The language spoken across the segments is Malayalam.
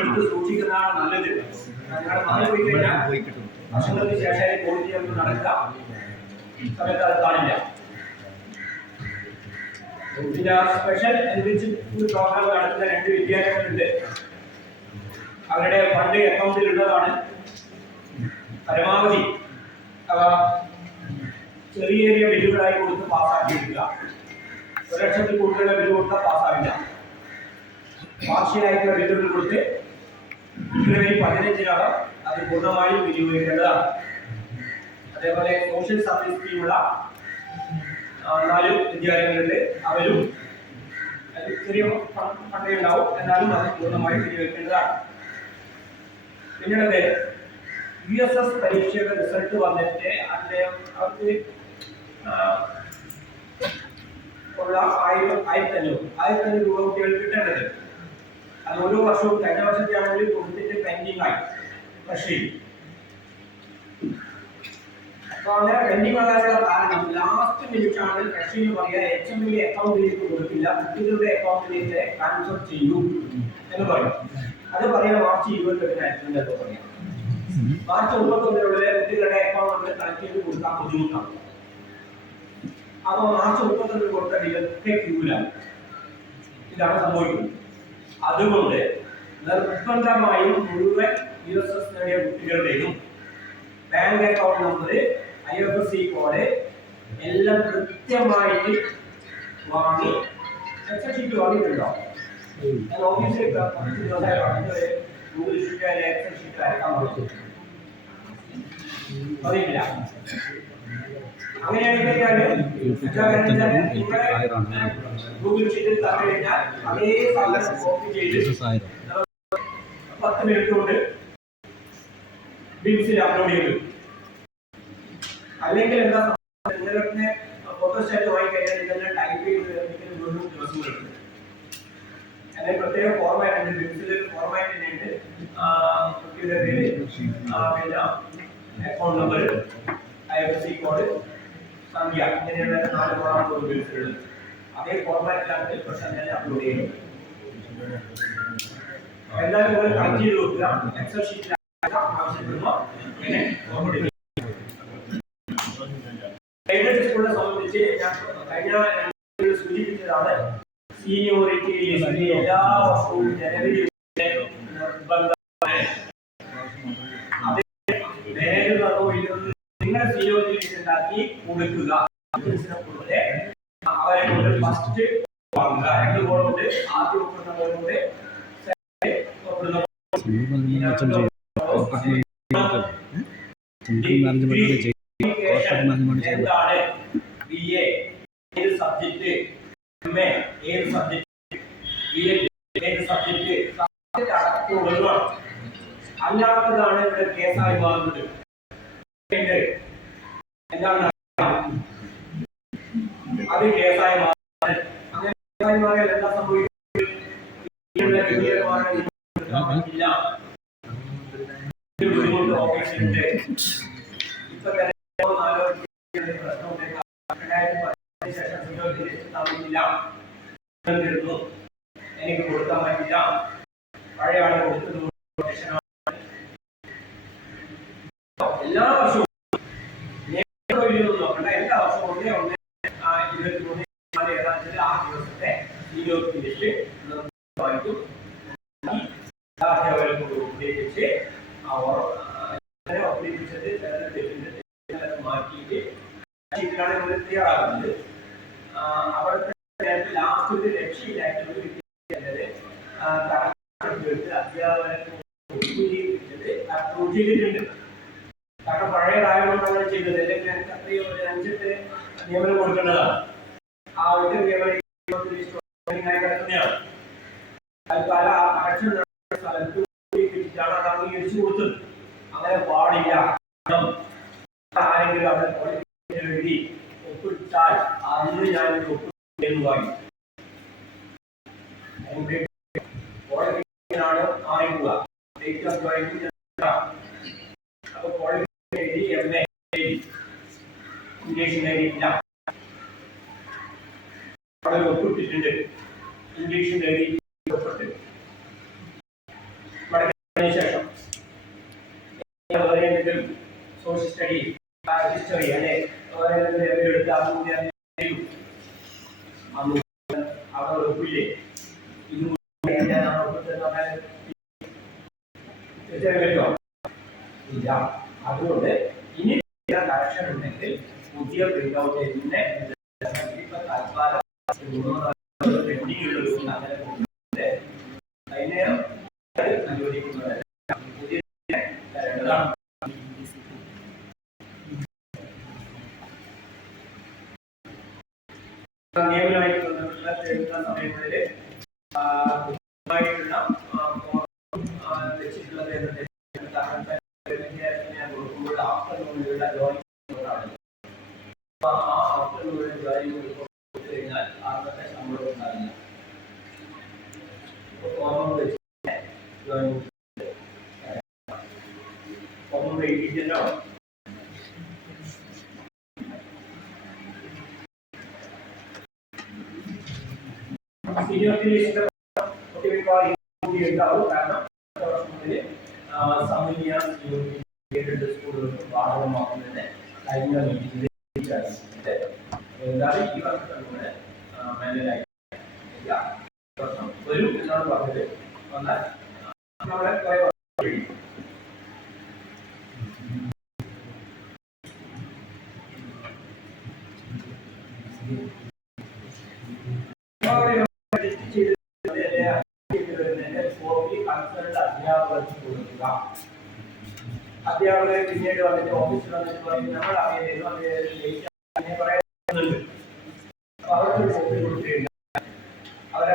എടുത്ത് സൂക്ഷിക്കുന്നതാണ് നല്ലത്. നിങ്ങളുടെ മകൾ പോയി കഴിഞ്ഞാൽ വർഷങ്ങൾക്ക് ശേഷം ക്വാളിറ്റി നമുക്ക് നടക്കുക സമയത്ത് അത് കാണില്ല. പിന്നെ സ്പെഷ്യൽ എൻറിച്ച്മെന്റ് പ്രോഗ്രാം നടത്തുന്ന 2 വിദ്യാലയങ്ങളുണ്ട്. അവരുടെ ഫണ്ട് അക്കൗണ്ടിലുള്ളതാണ്. പരമാവധി ചെറിയ ചെറിയ ബില്ലുകളായി കൊടുത്ത് പാസ്സാക്കിയിരിക്കുക. 1 ലക്ഷത്തിൽ കൂടുതലുള്ള ബില്ല് കൊടുത്താൽ പാസ്സാവില്ല. വാർഷികമായിട്ടുള്ള ബില്ലുകൾ കൊടുത്ത് ഫെബ്രുവരി 15-നകം അത് പൂർണ്ണമായും വിനിയോഗിക്കേണ്ടതാണ്. അതേപോലെ സോഷ്യൽ സർവീസ് സ്കീമുള്ള 4 വിദ്യാലയങ്ങളുണ്ട്. അവരും ചെറിയ ഫണ്ടേ ഉണ്ടാവും, എന്നാലും അത് പൂർണ്ണമായും വിനിയോഗിക്കേണ്ടതാണ്. പിന്നീട് USS പരീക്ഷയുടെ റിസൾട്ട് വന്നിട്ട് അവർക്ക് ഉള്ള 1500 രൂപ കുട്ടികൾ കിട്ടേണ്ടത്. അത് ഓരോ വർഷവും കഴിഞ്ഞ വർഷത്തെ ആണെങ്കിൽ കൊടുത്തിട്ട് പെൻഡിങ് ആയി പക്ഷേ അപ്പൊ അങ്ങനെ പെൻഡിങ് ആകാനുള്ള കാരണം ലാസ്റ്റ് മിനിറ്റ് ആണ് കക്ഷിന്ന് പറയാ HMD അക്കൗണ്ടിലേക്ക് കൊടുക്കില്ല, കുട്ടികളുടെ അക്കൗണ്ടിലേക്ക് ട്രാൻസ്ഫർ ചെയ്യൂ എന്ന് പറയും. അത് പറയാൻ മാർച്ച് 28-ന് പറയാം. മാർച്ച് 31 കുട്ടികളുടെ അക്കൗണ്ട് കണക്ട് ചെയ്ത് കൊടുക്കാൻ ബുദ്ധിമുട്ടാണ്. അപ്പോൾ മാർച്ച് 31 കൊടുത്ത ഡിലൊക്കെ ക്യൂലാണ്. ഇതാണ് സംഭവിക്കുന്നത്. അതുകൊണ്ട് നിർബന്ധമായും മുഴുവൻ USS നേടിയ കുട്ടികളുടെയും bank account number, IFSC code എല്ലാം കൃത്യമായിട്ട് വാങ്ങി എക്സൽ ഷീറ്റ് വാങ്ങിയിട്ടുണ്ടോ? ഞാൻ ഓഫീസിൽ കുറച്ച് ദിവസമായി പറഞ്ഞത് ഗൂഗിൾ ഷീറ്റ് എക്സൽ ഷീറ്റ് അയക്കാൻ പറ്റും അറിയില്ല. അങ്ങനെയാണെങ്കിൽ ഗൂഗിൾ ഷീറ്റിൽ തന്നു കഴിഞ്ഞാൽ അതേ സാധനം കോപ്പി ചെയ്ത് 10 മിനിറ്റ് കൊണ്ട് ബിംസിൽ അപ്ലോഡ് ചെയ്തു. അല്ലെങ്കിൽ എന്താ നിങ്ങളുടെ ഫോട്ടോസ്റ്റാറ്റ് വാങ്ങിക്കഴിഞ്ഞാൽ ഇതെല്ലാം ടൈപ്പ് ചെയ്ത് വീണ്ടും ദിവസങ്ങളുണ്ട്. അല്ലെങ്കിൽ പ്രത്യേക ഫോർമാറ്റ് ഉണ്ട്, ബിംസിൽ ഫോർമാറ്റ് ഉണ്ട്. കുട്ടിയുടെ പേര്, പിന്നെ അക്കൗണ്ട് നമ്പർ, IFSC കോഡ്, സംഖ്യ, ഇങ്ങനെയുള്ള 4 ഫോർമാറ്റ് ബിംസിലുള്ളത്. അതേ ഫോർമാറ്റിലാണ് പ്രശ്നം അപ്ലോഡ് ചെയ്യുന്നത്. എല്ലാവരും കൂടെ കണക്ട് ചെയ്ത് നോക്കുക. എക്സൽ ഷീറ്റിൽ ആവശ്യപ്പെടുമ്പോൾ ഇങ്ങനെ സ്കൂളിനെ സംബന്ധിച്ച് കഴിഞ്ഞ സൂചിപ്പിച്ചതാണ് സീനിയോറിറ്റി ലിസ്റ്റിൽ എല്ലാ വർഷവും ജനുവരി നിർബന്ധമാണ്. നിങ്ങളുടെ സീനിയോറിറ്റി ലിസ്റ്റ് ഉണ്ടാക്കി കൊടുക്കുക. അവരെ കൊണ്ട് ഫസ്റ്റ് വാങ്ങുക. 2 കോളുണ്ട്. ആദ്യം ഒപ്പിടുന്ന കോളുണ്ട്, എന്താണ് BA ഏത് സബ്ജക്ട്, MA ഏത് സബ്ജക്ട്, BA ഏത് സബ്ജക്ട് അടക്കമുള്ളതാണ്. അല്ലാത്തതാണ് ഇവിടെ കേസായി മാറുന്നത്. എന്താണ് അത് കേസായി മാറുന്നത്? അങ്ങനെ കേസായി മാറിയാൽ എന്താ സംഭവിക്കുന്നത്? ബുദ്ധിമുട്ട് ഓഫീസിലുണ്ട്. ഇപ്പൊ എനിക്ക് കൊടുക്കാൻ പറ്റില്ല, പഴയ ആളെ കൊടുത്തത് എല്ലാ വർഷവും നോക്കണ്ട. എല്ലാ വർഷവും 1/1/23 ആ ദിവസത്തെ ലിസ്റ്റ് വായിക്കും. അവരെ ഉപയോഗിച്ച് മാറ്റിയിട്ട് തയ്യാറാകുന്നത്. അവിടുത്തെ ലാസ്റ്റ് രക്ഷയിലായിട്ടുള്ള അധ്യാപകർക്ക് അപ്രൂവ് ചെയ്തിട്ടുണ്ട്. കാരണം പഴയതായതുകൊണ്ടാണ് ചെയ്തത്. അല്ലെങ്കിൽ അത്രയും 5 നിയമനം കൊടുക്കേണ്ടതാണ്. ആ ഒരു നിയമനം കിടക്കുന്നതാണ്. തൽക്കാല അടച്ചു സ്ഥലത്ത് കിട്ടിയിട്ടാണ് അത് അംഗീകരിച്ചു കൊടുത്തത്. അങ്ങനെ പാടില്ല. ആരെങ്കിലും അവിടെ എഴുതി ഒപ്പിട്ടാൽ അതിന് ഞാൻ ഒപ്പിടുന്നു പറയും. കോളേജിലാണ് ആയിക്കുക. അപ്പൊ കോളേജ് എഴുതി MA ഇംഗ്ലീഷ് എഴുതിയില്ല. അവിടെ ഒപ്പിട്ടിട്ടുണ്ട്. ഇംഗ്ലീഷ് എഴുതി ഒപ്പിട്ട് സോഷ്യൽ സ്റ്റഡി, ഹിസ്റ്ററി അല്ലെ എടുത്ത് അവിടെ ഉറപ്പില്ലേ ഇതും കേട്ടോ ഇല്ല. അതുകൊണ്ട് ഇനി കറക്ഷൻ ഉണ്ടെങ്കിൽ പുതിയ പ്രിന്റ് ഔട്ട് തന്നെ തൽക്കാലം അതിനെ അനുവദിക്കുന്നതല്ല, പുതിയ തരേണ്ടതാണ്. നിയമനമായിട്ട് ബന്ധപ്പെട്ട എഴുതുന്ന സമയങ്ങളിൽ വെച്ചിട്ടുള്ളത് ഞാൻ കൊടുക്കുമ്പോൾ ആഫ്റ്റർനൂണിലുള്ള ജോയിൻ ആഫ്റ്റർനൂണിൽ ജോയിൻ കൊടുത്തു കഴിഞ്ഞാൽ ആദ്യത്തെ ശമ്പളം ഉണ്ടാവില്ല. ജോയിൻ എഴുതിയിട്ടല്ലോ ഉണ്ടാവും. കാരണം സമന്വയ സ്കൂളുകൾക്ക് ബാധകമാക്കുന്നതിന് കഴിഞ്ഞ മീറ്റിംഗിൽ എന്താണ് ഈ വർഷം കൂടെ മാനുവലായി വരും എന്നാണ് പറഞ്ഞത്. വന്നാൽ നമ്മളെ കുറെ അധ്യാപകരെ പിന്നീട് വന്നിട്ട് ഓഫീസിൽ വന്നിട്ട് പറയും നമ്മൾ അറിയുന്നു പറയുന്നുണ്ട്. അപ്പൊ അവർക്ക് കോപ്പി കൊടുത്തില്ല, അവരെ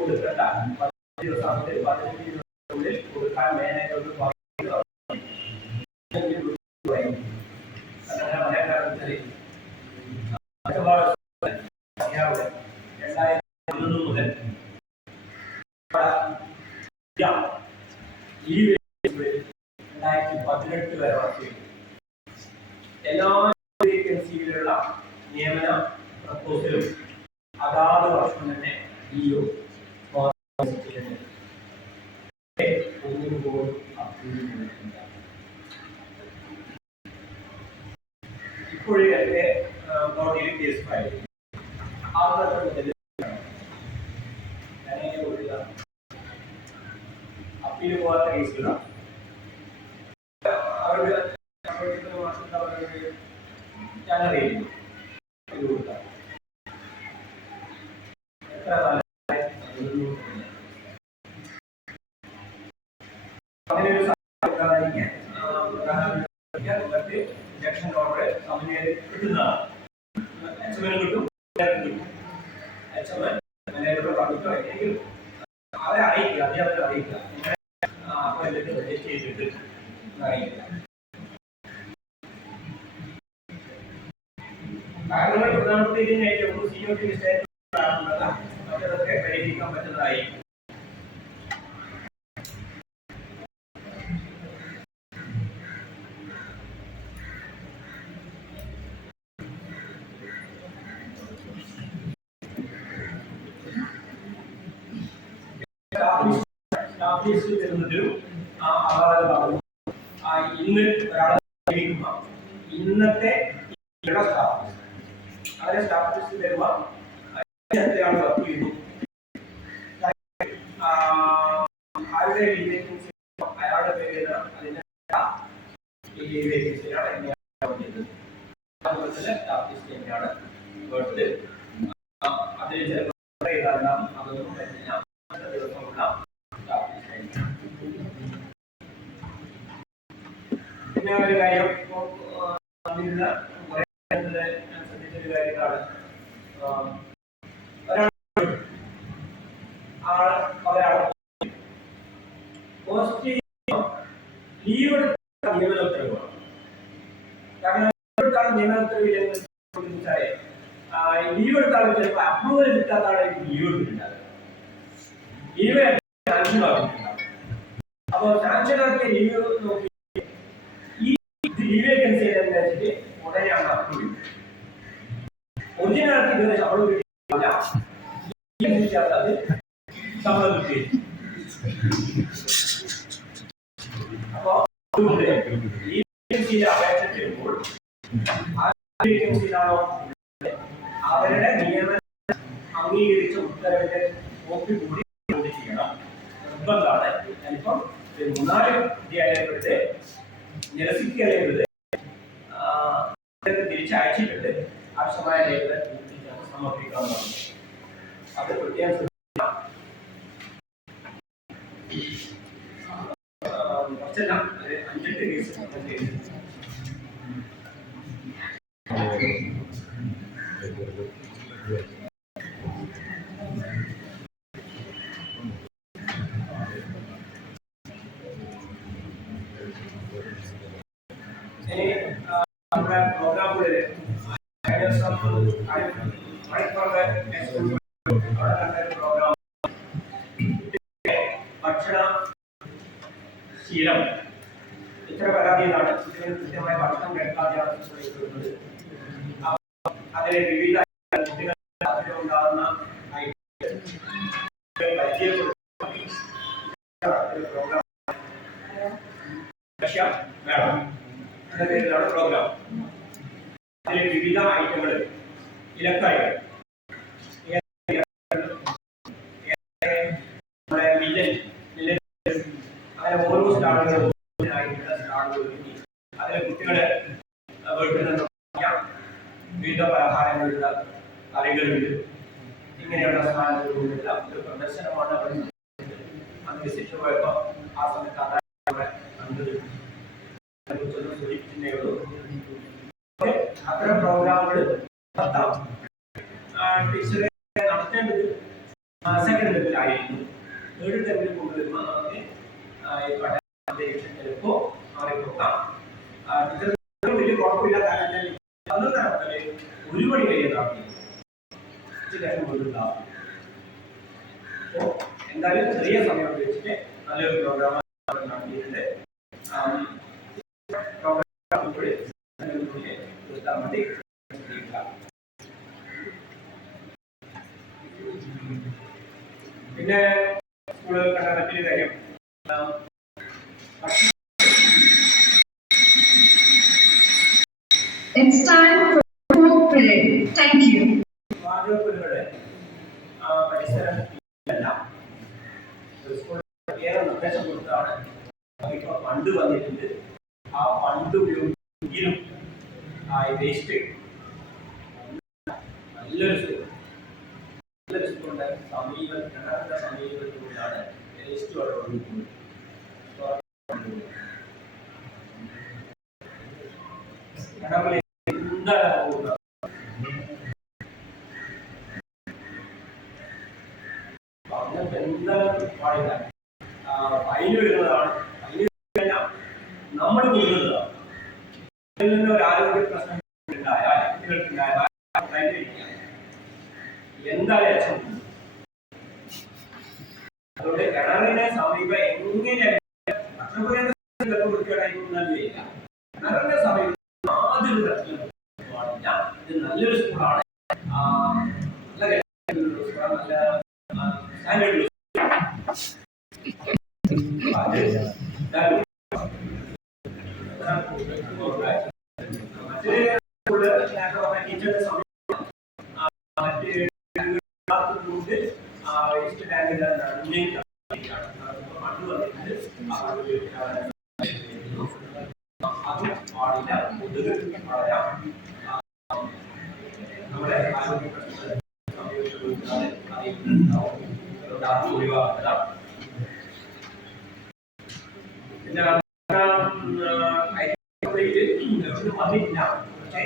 കൊടുക്കണ്ട 10 ദിവസത്തിൽ 15 ദിവസത്തിനുള്ളിൽ കൊടുക്കാൻ മേനേജോട് പറയുന്നത്. അധ്യാപകർ 2001 മുതൽ ഈ 2018 വരെ വർക്ക് ചെയ്തു. എല്ലാ വേക്കൻസിയിലുള്ള നിയമന പ്രപ്പോസലും അതാത് വർഷം തന്നെ ഡിഒ ഇപ്പോഴത്തെ ബോഡിയിൽ കേസ് ഫയൽ അപ്പീൽ പോകാത്ത കേസുകളാണ്. അവരുടെ ഞാൻ അറിയുന്നു എത്ര അങ്ങനെയൊരു ഇലക്ഷൻ ഓർഡർ സമന്വയം കിട്ടുന്നതാണ്. എച്ച്എമ്മിന് കിട്ടും, എച്ച്എം മാനേജറുടെ പറഞ്ഞിട്ടോ എങ്കിലും അവരെ അറിയിക്കുക, അധ്യാപകരെ അറിയിക്കുക, അപ്പോൾ എന്നിട്ട് രജിസ്റ്റർ ചെയ്തിട്ട് അറിയിക്കുക. കാരണങ്ങൾ പ്രധാനപ്പെട്ട ഇതിന് ഏറ്റവും സിഒടി മറ്റതൊക്കെ പരിഹരിക്കാൻ പറ്റുന്നതായി. ഇന്ന് ഒരാളെ ഇന്നത്തെ അവരെ സ്റ്റാഫ് ലിസ്റ്റ് വരുമ്പോൾ എത്രയാണ് വർക്ക് ചെയ്യുന്നു, ആരുടെ വേക്കൻസി അയാളുടെ പേര് അതിന്റെ വേക്കൻസിയാണ് അതുപോലെ തന്നെ സ്റ്റാഫ് ലിസ്റ്റ് തന്നെയാണ് വേണ്ടത്. അതിൽ ചിലപ്പോൾ ഏതാണ്ടാം അതൊന്നും പറ്റില്ല. ദിവസമുള്ള സ്റ്റാഫ് ലിസ്റ്റ്. പിന്നെ ഒരു കാര്യം ശ്രദ്ധിച്ചൊരു കാര്യമാണ്, പോസ്റ്റ് ലീവ് എടുത്ത നിയമന ഉത്തരവാണ്. കാരണം നിയമന ഉത്തരവിൽ ലീവ് എടുത്താൽ ചിലപ്പോൾ അപ്രൂവൽ കിട്ടാത്താണ് ലീവ് എടുത്തിട്ടുണ്ടാകുക. ലീവ് സാങ്ഷൻ ആക്കിയിട്ടുണ്ടാകും. അപ്പോൾ സാങ്ഷൻ ആക്കിയ ലീവ് നോക്കി ഈ ലീവ് വേക്കൻസി എന്താ വെച്ചിട്ട് ഉടനെയാണ് അപ്രൂവ് ചെയ്യുന്നത്. ഒറിജിനാലിറ്റി ഇതുവരെ ശമ്പളം കിട്ടിയില്ല, അത് ശമ്പളം കിട്ടി. അപ്പോ അതുകൊണ്ട് ഏജൻസിയിലാണോ അവരുടെ നിയമനം അംഗീകരിച്ച ഉത്തരവിന്റെ കോപ്പി കൂടി ചെയ്യണം. നിർബന്ധമാണ്. ഞാനിപ്പം 3 വിദ്യാലയങ്ങളുടെ നിരസിക്കലുള്ളത് തിരിച്ചയച്ചിട്ടുണ്ട്. ആവശ്യമായ രേഖകൾ സമർപ്പിക്കാവുന്നതാണ്. അത് പ്രത്യേകം കുറച്ചെല്ലാം 5-8 കേസ് നമ്മുടെ പ്രോഗ്രാമുകളിൽ പ്രോഗ്രാം ഭക്ഷണ ശീലം ഇത്ര പരാതികളാണ്. കൃത്യമായ ഭക്ഷണം കഴിക്കാതെയാണ് അതിലെ വിവിധ കുട്ടികൾ ഉണ്ടാകുന്ന പ്രോഗ്രാം വേണം എന്ന പേരിലാണ് പ്രോഗ്രാം. അതിലെ വിവിധ ഐറ്റങ്ങൾ ഇലക്കറികൾ അങ്ങനെ ഓരോ സ്റ്റാളുകളും അതിലെ കുട്ടികളെ വീട്ടിൽ നിന്ന് വിവിധ പലഹാരങ്ങളുള്ള കറികളുണ്ട്. ഇങ്ങനെയുള്ള സാധനങ്ങളുള്ള ഒരു പ്രദർശനമാണ് അവർ അന്ന് വിസിറ്റ് പോയപ്പോൾ ആ സമയത്ത് കണ്ടത്. സൂചിപ്പിക്കുന്നേ ഉള്ളൂ. അത്തരം പ്രോഗ്രാമുകൾ ടീച്ചറെ നടത്തേണ്ടത് സെക്കൻഡ് ലെവലായിരുന്നു. തേർഡ് ലെവലിൽ കൊണ്ടുവരുമ്പോൾ നമുക്ക് അന്തരീക്ഷം ചിലപ്പോൾ അവരെ കൊടുക്കാം. വലിയ കുഴപ്പമില്ല. കാരണം ഒരു മണി കഴിയുന്നതാണ് കൊണ്ടുണ്ടാവും. അപ്പോൾ എന്തായാലും ചെറിയ സമയം ഉപയോഗിച്ചിട്ട് നല്ലൊരു പ്രോഗ്രാം നടത്തിയിട്ടുണ്ട്. പിന്നെ സ്കൂളുകൾ കണ്ട മറ്റൊരു കാര്യം പരിസരം ഏറെ നിർദ്ദേശം കൊടുത്താണ് ഇപ്പോൾ ഫണ്ട് വന്നിട്ടുണ്ട്. ആ ഫണ്ട് ഉപയോഗിച്ചെങ്കിലും വേസ്റ്റ് നല്ലൊരു സ്കൂളുടെ സമീപനത്തിലൂടെയാണ് വേസ്റ്റ് ഒഴിക്കുന്നത്. പാടില്ല. ഫൈൻ വരുന്നതാണ്. നമ്മൾ കൊടുക്കുന്നതാണ്. ഇതിൽ നിന്ന് ഒരു ആരോഗ്യ പ്രശ്നം ഉണ്ടായാൽ കുട്ടികൾക്കുണ്ടായാൽ എന്തായാലും അച്ഛൻ. അതുകൊണ്ട് കിണറിനെ സമീപം എങ്ങനെയാണ് വൃത്തിയോടായില്ല. കിണറിന്റെ സമീപം യാതൊരു തരത്തിലും പാടില്ല. ഇത് നല്ലൊരു സ്കൂളാണ്. നല്ല സ്റ്റാൻഡേർഡ് ടീച്ചറുടെ സമയം വേസ്റ്റ് ടാങ്കിന്റെ അതും പാടില്ല. കൊതുക് വളരാം. നമ്മുടെ ആരോഗ്യ പ്രശ്നങ്ങൾ ഒഴിവാക്കുക. പിന്നെ വന്നിട്ടില്ല. പക്ഷേ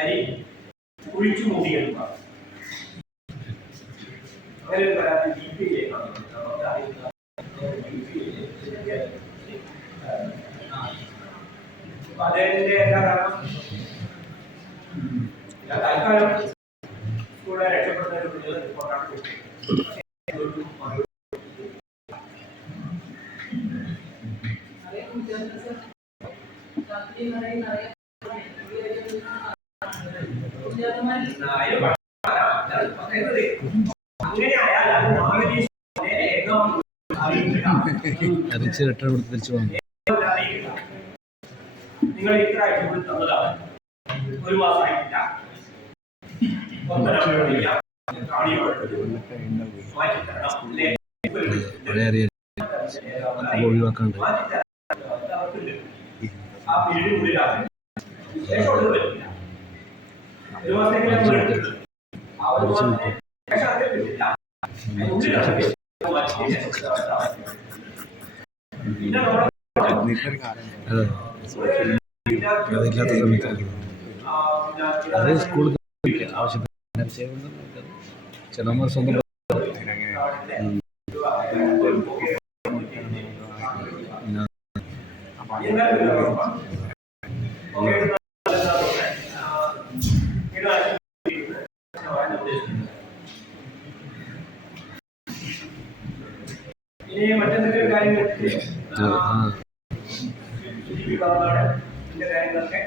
അരി കുഴിച്ചു മൂടിയെടുക്കുക. അങ്ങനെ ഒരു പരാതി DPയിലേക്കാണ്. നമുക്ക് അറിയുന്ന അതിന്റെ എന്താ കാരണം തൽക്കാലം സ്കൂളെ രക്ഷപ്പെടുന്ന ഒരു റിപ്പോർട്ടാണ് കിട്ടിയത്. അങ്ങനെ ആയാൽ അത് തിരിച്ച് റിട്ടേൺ കൊടുത്ത് തിരിച്ചു പോകാം. നിങ്ങൾ ഇത്ര ആഴ്ച തന്നതാണ്, ഒരു മാസമായിട്ടില്ല. പഴയ അറിയാൻ ഒഴിവാക്കാണ്ട് ആ പീരീഡിനുള്ളിലാണ് ഒരു മാസത്തേക്ക് അതില്ലാത്ത സമയത്ത് അത് സ്കൂളിൽ ആവശ്യത്തിന് ചിലപ്പോൾ സ്വന്തം ഇനി മറ്റെന്തെങ്കിലും കാര്യങ്ങൾ കാര്യങ്ങളൊക്കെ